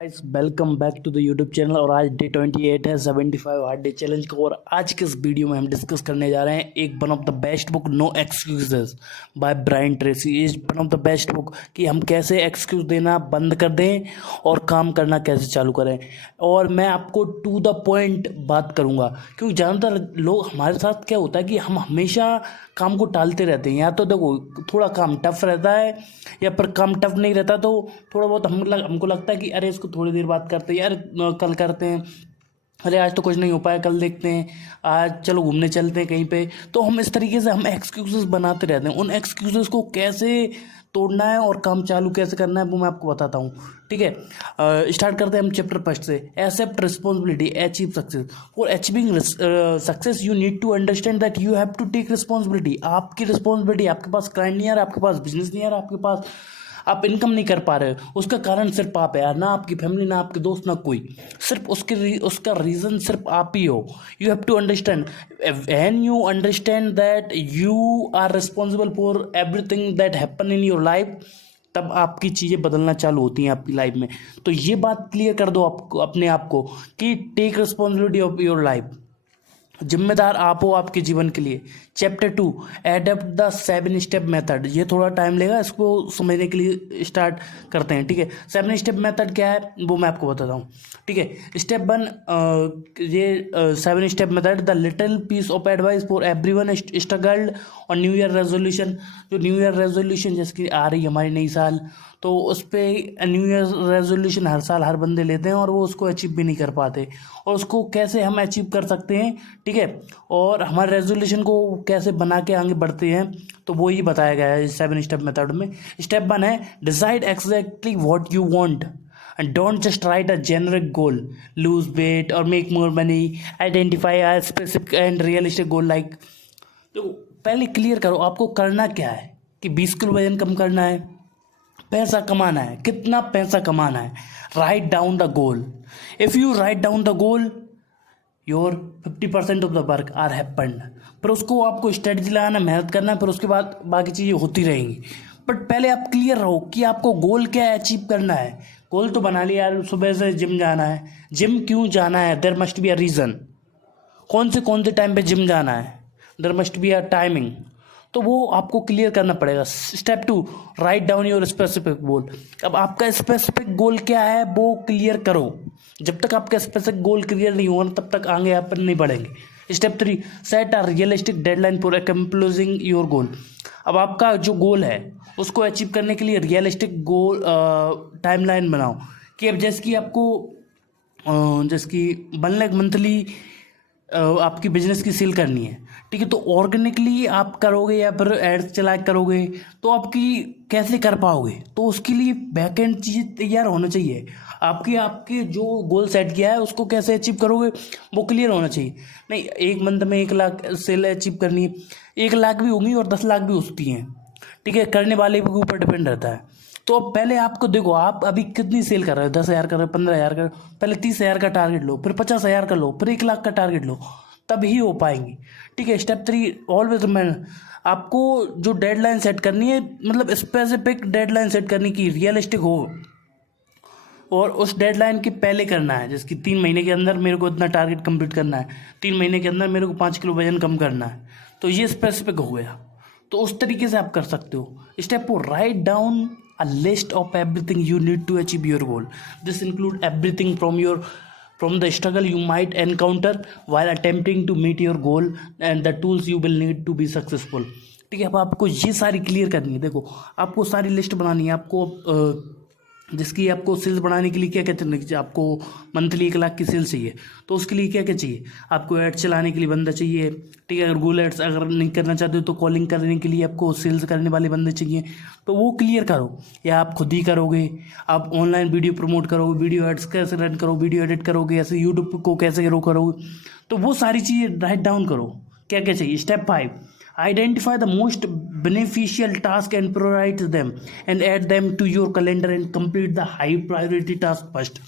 Guys welcome back to the YouTube channel. और आज day 28 है 75 हार्ड डे चैलेंज का। और आज के इस वीडियो में हम डिस्कस करने जा रहे हैं एक one of the best book no excuses by Brian Tracy. Is one of the best book कि हम कैसे एक्सक्यूज देना बंद कर दें और काम करना कैसे चालू करें। और मैं आपको टू द पॉइंट बात करूंगा, क्योंकि ज़्यादातर लोग हमारे साथ क्या होता है कि हम हमेशा काम को टालते रहते हैं। या तो देखो थोड़ा काम टफ रहता है या फिर काम टफ नहीं रहता तो थोड़ा बहुत हमको लगता है कि अरे इसको थोड़ी देर बाद करते हैं यार, कल करते हैं, अरे आज तो कुछ नहीं हो पाया कल देखते हैं, आज चलो घूमने चलते हैं कहीं पे। तो हम इस तरीके से हम एक्सक्यूजेस बनाते रहते हैं। उन एक्सक्यूजेस को कैसे तोड़ना है और काम चालू कैसे करना है वो मैं आपको बताता हूँ। ठीक है, स्टार्ट करते हैं हम चैप्टर फर्स्ट से। Accept responsibility, achieve success. For achieving success you need to understand that you have to take responsibility. आपकी रिस्पॉन्सिबिलिटी, आपके पास क्लाइंट नहीं आ रहा, आपके पास बिजनेस नहीं आ रहा, आपके पास आप इनकम नहीं कर पा रहे हो, उसका कारण सिर्फ आप है यार, ना आपकी फैमिली, ना आपके दोस्त, ना कोई। सिर्फ उसका रीज़न सिर्फ आप ही हो। You have to understand, when you understand that you are responsible for everything that happen in your life, तब आपकी चीज़ें बदलना चालू होती हैं आपकी लाइफ में। तो ये बात क्लियर कर दो आपको, अपने आप को, कि take responsibility of your life. जिम्मेदार आप हो आपके जीवन के लिए। Chapter 2, adapt the 7 step method. ये थोड़ा टाइम लेगा इसको समझने के लिए, स्टार्ट करते हैं। ठीक है, 7 स्टेप मेथड क्या है वो मैं आपको बताता हूँ। ठीक है, स्टेप 1, ये 7 step method, the little piece of advice for everyone struggled और न्यू ईयर रेजोल्यूशन। जो न्यू ईयर रेजोल्यूशन जैसे आ रही है हमारी नई साल, तो उस पर न्यू ईयर रेजोल्यूशन हर साल हर बंदे लेते हैं और वो उसको अचीव भी नहीं कर पाते। और उसको कैसे हम अचीव कर सकते हैं, ठीक है, और हमारे रेजोल्यूशन को कैसे बना के आगे बढ़ते हैं, तो वो ही बताया गया है 7 स्टेप मेथड में। स्टेप 1 है decide exactly what you want and don't just write a generic goal, lose weight or make more money, identify a specific and realistic goal like। तो पहले क्लियर करो आपको करना क्या है, कि 20 किलो वजन कम करना है, पैसा कमाना है, कितना पैसा कमाना है। Write down the goal. If you write down the goal your 50% of the work are happened. पर उसको आपको स्ट्रेटजी लगाना, मेहनत करना है, फिर उसके बाद बाकी चीज़ें होती रहेंगी। बट पहले आप क्लियर रहो कि आपको गोल क्या है, अचीव करना है। गोल तो बना लिया यार, सुबह से जिम जाना है। जिम क्यों जाना है, there must be a reason. कौन से टाइम पे जिम जाना है, there must be a timing. तो वो आपको क्लियर करना पड़ेगा। Step 2, write down your specific goal. अब आपका स्पेसिफिक गोल क्या है वो क्लियर करो। जब तक आपका स्पेसिफिक गोल क्लियर नहीं होगा तब तक आगे आप नहीं बढ़ेंगे। Step 3, set a realistic deadline for accomplishing your goal. अब आपका जो गोल है उसको अचीव करने के लिए रियलिस्टिक गोल टाइमलाइन बनाओ। कि अब जैसे कि आपको जैसे कि 1 लाख मंथली आपकी बिजनेस की सेल करनी है, ठीक है, तो ऑर्गेनिकली आप करोगे या फिर एड्स चला करोगे तो आपकी कैसे कर पाओगे। तो उसके लिए बैकएंड चीज़ तैयार होना चाहिए। आपके जो गोल सेट किया है उसको कैसे अचीव करोगे वो क्लियर होना चाहिए। नहीं 1 मंथ में 1 लाख सेल अचीव करनी है, 1 लाख भी होंगी और 10 लाख भी हो सकती हैं, ठीक है, करने वाले के ऊपर डिपेंड रहता है। तो अब पहले आपको देखो आप अभी कितनी सेल कर रहे हो, 10,000 कर रहे हो, 15,000 कर रहे हो, पहले 30,000 का टारगेट लो, फिर 50,000 का लो, फिर 1 लाख का टारगेट लो, तभी हो पाएंगी। ठीक है, स्टेप 3, ऑलवेज रिमेंबर, आपको जो डेडलाइन सेट करनी है, मतलब स्पेसिफिक डेडलाइन सेट करनी की रियलिस्टिक हो, और उस डेडलाइन के पहले करना है। जैसे कि 3 महीने के अंदर मेरे को इतना टारगेट कंप्लीट करना है, 3 महीने के अंदर मेरे को 5 किलो वजन कम करना है, तो ये स्पेसिफिक हो गया। तो उस तरीके से आप कर सकते हो। Step 4, write down a list of everything you need to achieve your goal. This include everything from the struggle you might encounter while attempting to meet your goal and the tools you will need to be successful. ठीक है, अब आपको ये सारी clear करनी है। देखो आपको सारी लिस्ट बनानी है। आपको जिसकी आपको सेल्स बढ़ाने के लिए क्या क्या चाहिए, आपको मंथली 1 लाख की सेल्स चाहिए, तो उसके लिए क्या क्या चाहिए, आपको एड्स चलाने के लिए बंदा चाहिए, ठीक है, अगर गूगल एड्स अगर नहीं करना चाहते हो तो कॉलिंग करने के लिए आपको सेल्स करने वाले बंदे चाहिए, तो वो क्लियर करो। या आप खुद ही करोगे, आप ऑनलाइन वीडियो प्रमोट करोगे, वीडियो एड्स कैसे रन करो, वीडियो एडिट करोगे, ऐसे यूट्यूब को कैसे ग्रो करोगे, तो वो सारी चीज़ें राइट डाउन करो क्या क्या चाहिए। Step 5, identify the most beneficial task and prioritize them and add them to your calendar and complete the high priority task first।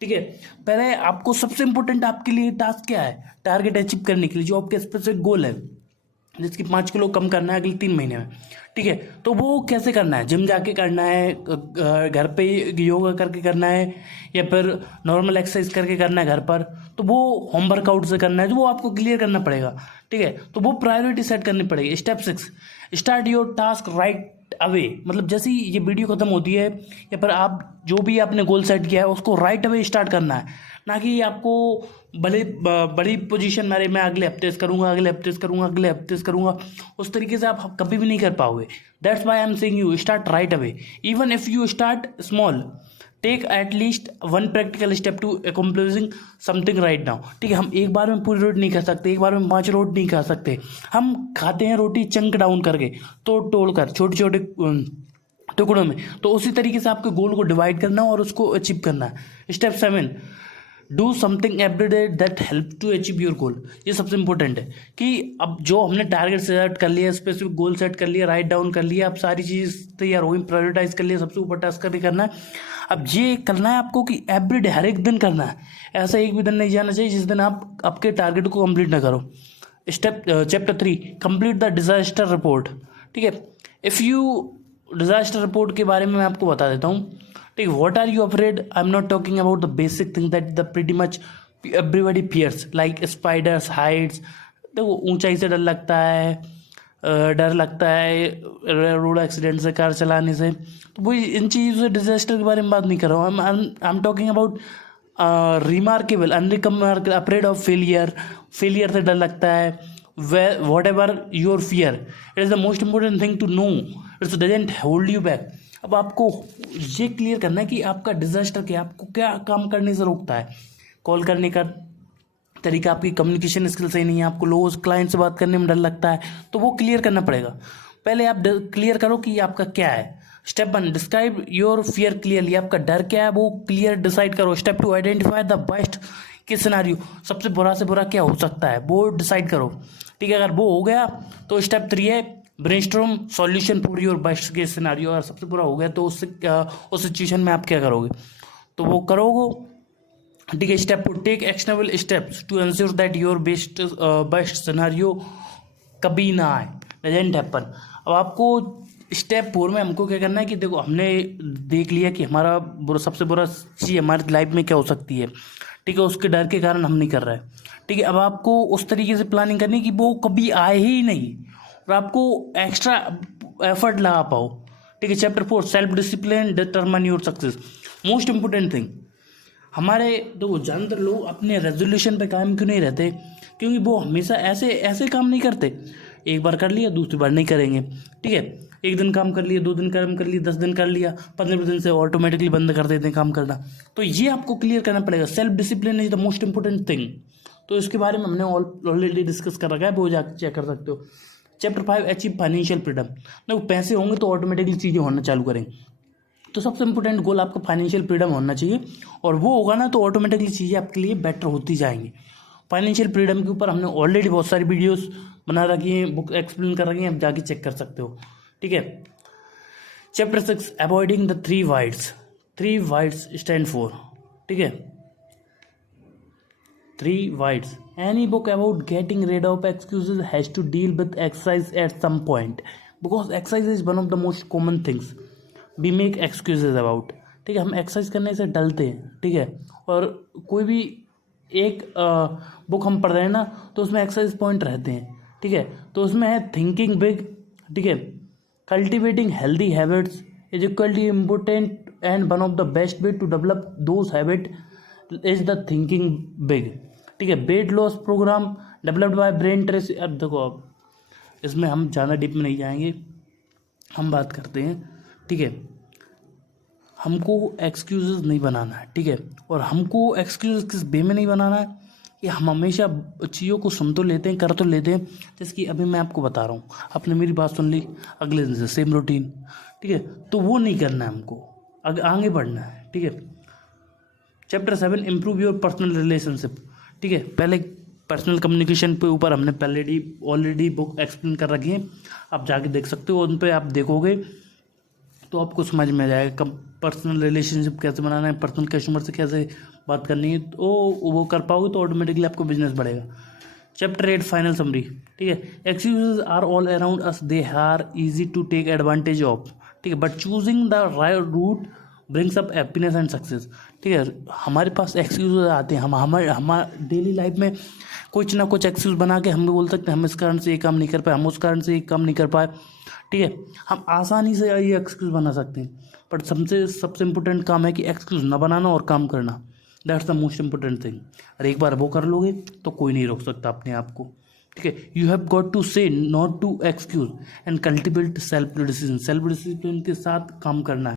ठीक है, पहले आपको सबसे इंपॉर्टेंट आपके लिए टास्क क्या है, टारगेट अचीव करने के लिए जो आपके स्पेसिफिक गोल है, जिसकी 5 किलो कम करना है अगले 3 महीने में, ठीक है। तो वो कैसे करना है, जिम जाके करना है, घर पे योगा करके करना है, या फिर नॉर्मल एक्सरसाइज करके करना है घर पर, तो वो होम वर्कआउट से करना है, तो वो आपको क्लियर करना पड़ेगा, ठीक है। तो वो प्रायोरिटी सेट करनी पड़ेगी। Step 6, start your task right away. मतलब जैसे ही ये वीडियो खत्म होती है या फिर आप जो भी आपने गोल सेट किया है उसको राइट अवे स्टार्ट करना है, ना कि आपको बड़ी पोजीशन मेरे मैं अगले हफ्ते से करूँगा, अगले हफ्ते से करूँगा, अगले हफ्ते से करूँगा, उस तरीके से आप कभी भी नहीं कर पाओगे। That's why I am saying you start right away. Even if you start small, take at least 1 practical step to accomplishing something right now, ठीक है। हम एक बार में पूरी रोटी नहीं खा सकते, एक बार में 5 रोटी नहीं खा सकते। हम खाते हैं रोटी चंक डाउन करके, तोड़ कर छोटे छोटे टुकड़ों में। तो उसी तरीके से आपके गोल को डिवाइड करना और उसको अचीव करना है। Step 7, do something every day that help to achieve your goal. ये सबसे इंपॉर्टेंट है कि अब जो हमने टारगेट सेट कर लिया, स्पेसिफिक गोल सेट कर लिया, राइट डाउन कर लिया, अब सारी चीज़ तैयार हो गई, प्रायोरिटाइज कर लिया, सबसे ऊपर टास्क करके करना है। अब ये करना है आपको कि एवरी डे, हर एक दिन करना है। ऐसा एक भी दिन नहीं जाना चाहिए जिस दिन आप आपके टारगेट को कंप्लीट ना करो। Chapter 3, complete the disaster report, ठीक है। इफ़ यू डिजास्टर रिपोर्ट के बारे में मैं आपको बता देता हूँ, ठीक है। What are you afraid, I am not talking about the basic thing that the pretty much everybody fears like spiders, heights. देखो ऊंचाई से डर लगता है, रोड एक्सीडेंट से, कार चलाने से, तो वही इन चीज़ों से डिजास्टर के बारे में बात नहीं कर रहा हूँ। I am talking about remarkable, unremarkable, afraid of failure, failure से डर लगता है। Whatever your fear, it is the most important thing to know, it's doesn't hold you back. अब आपको ये क्लियर करना है कि आपका डिजास्टर क्या, आपको क्या काम करने से रोकता है। कॉल करने का तरीका, आपकी कम्युनिकेशन स्किल सही नहीं है, आपको लोगों से, क्लाइंट से बात करने में डर लगता है, तो वो क्लियर करना पड़ेगा। पहले आप क्लियर करो कि आपका क्या है। Step 1, describe your fear clearly. आपका डर क्या है वो क्लियर डिसाइड करो। Step 2, identify the best case scenario. सबसे बुरा से बुरा क्या हो सकता है वो डिसाइड करो, ठीक है। अगर वो हो गया तो स्टेप 3 है brainstorm solution for your best case scenario. अगर सबसे बुरा हो गया तो उस सिचुएशन में आप क्या करोगे, तो वो करोगे, ठीक है। Step 4, take actionable steps to ensure that your best scenario कभी ना आए, डजंट हैपन। अब आपको स्टेप 4 में हमको क्या करना है कि देखो हमने देख लिया कि हमारा सबसे बुरा चीज़ हमारी लाइफ में क्या हो सकती है, ठीक है। उसके डर के कारण हम नहीं कर रहे हैं, ठीक है। अब आपको उस तरीके से प्लानिंग करनी कि वो कभी आए ही नहीं और आपको एक्स्ट्रा एफर्ट लगा पाओ, ठीक है। Chapter 4, self discipline determine your success. Most important thing, हमारे देखो ज़्यादातर लोग अपने रेजोल्यूशन पे कायम क्यों नहीं रहते, क्योंकि वो हमेशा ऐसे काम नहीं करते। एक बार कर लिया, दूसरी बार नहीं करेंगे, ठीक है। एक दिन काम कर लिया, 2 दिन काम कर लिया, 10 दिन कर लिया, 15 दिन से ऑटोमेटिकली बंद कर देते हैं काम करना। तो ये आपको क्लियर करना पड़ेगा। Self discipline is the most important thing. तो इसके बारे में हमने ऑलरेडी डिस्कस कर रखा है, वो जाकर चेक कर सकते हो। Chapter 5, achieve financial freedom. देखो पैसे होंगे तो ऑटोमेटिकली चीज़ें होना चालू करेंगे। तो सबसे इंपॉर्टेंट गोल आपका फाइनेंशियल फ्रीडम होना चाहिए, और वो होगा ना तो ऑटोमेटिकली चीज़ें आपके लिए बेटर होती जाएंगी। फाइनेंशियल फ्रीडम के ऊपर हमने ऑलरेडी बहुत सारी वीडियोस बना रखी हैं, बुक एक्सप्लेन कर रखी हैं, आप जाके चेक कर सकते हो, ठीक है। Chapter 6, avoiding the 3 wides. 3 wides stand for, ठीक है, 3 wides. Any book about getting rid of excuses has to deal with exercise at some point, because exercise is one of the most common things we make excuses about, ठीक है। हम exercise करने से डलते हैं, ठीक है। और कोई भी एक बुक हम पढ़ रहे हैं ना तो उसमें एक्सरसाइज पॉइंट रहते हैं, ठीक है। तो उसमें है थिंकिंग बिग, ठीक है, cultivating healthy habits is equally important and one of the best way to develop those habit is the thinking big, ठीक है। Weight loss program developed by Brian Tracy. अब देखो, अब इसमें हम ज़्यादा डीप में नहीं जाएंगे, हम बात करते हैं, ठीक है। हमको एक्सक्यूज़ेस नहीं बनाना है, ठीक है। और हमको एक्सक्यूज़ किस वे में नहीं बनाना है कि हम हमेशा चीज़ों को सुन तो लेते हैं, कर तो लेते हैं, जैसे कि अभी मैं आपको बता रहा हूँ, आपने मेरी बात सुन ली, अगले दिन से सेम रूटीन, ठीक है। तो वो नहीं करना है, हमको आगे बढ़ना है, ठीक है। Chapter 7, improve your personal relationship, ठीक है। पहले पर्सनल कम्युनिकेशन पे ऊपर हमने पहले ऑलरेडी बुक एक्सप्लेन कर रखी है, आप जाके देख सकते हो, उन पे आप देखोगे तो आपको समझ में आ जाएगा कब पर्सनल रिलेशनशिप कैसे बनाना है, पर्सनल कस्टमर से कैसे बात करनी है, तो वो कर पाओगे तो ऑटोमेटिकली आपको बिजनेस बढ़ेगा। Chapter 8 final summary. ठीक है, excuses are all around us, they are easy to take advantage of. ठीक है, but choosing the right route brings up happiness and success. ठीक है, हमारे पास एक्सक्यूजेज आते हैं, हम हमारे डेली लाइफ में कुछ ना कुछ एक्सक्यूज बना के हम भी बोल सकते हैं हम इस कारण से ये काम नहीं कर पाए, हम उस कारण से ये काम नहीं कर पाए। ठीक है, हम आसानी से ये एक्सक्यूज बना सकते हैं, बट सबसे इम्पोर्टेंट काम है कि एक्सक्यूज ना बनाना और काम करना। That's the most important thing. और एक बार वो कर लोगे तो कोई नहीं रोक सकता अपने आप को। ठीक है, you have got to say not to excuse and cultivate self discipline. Self discipline के साथ काम करना है।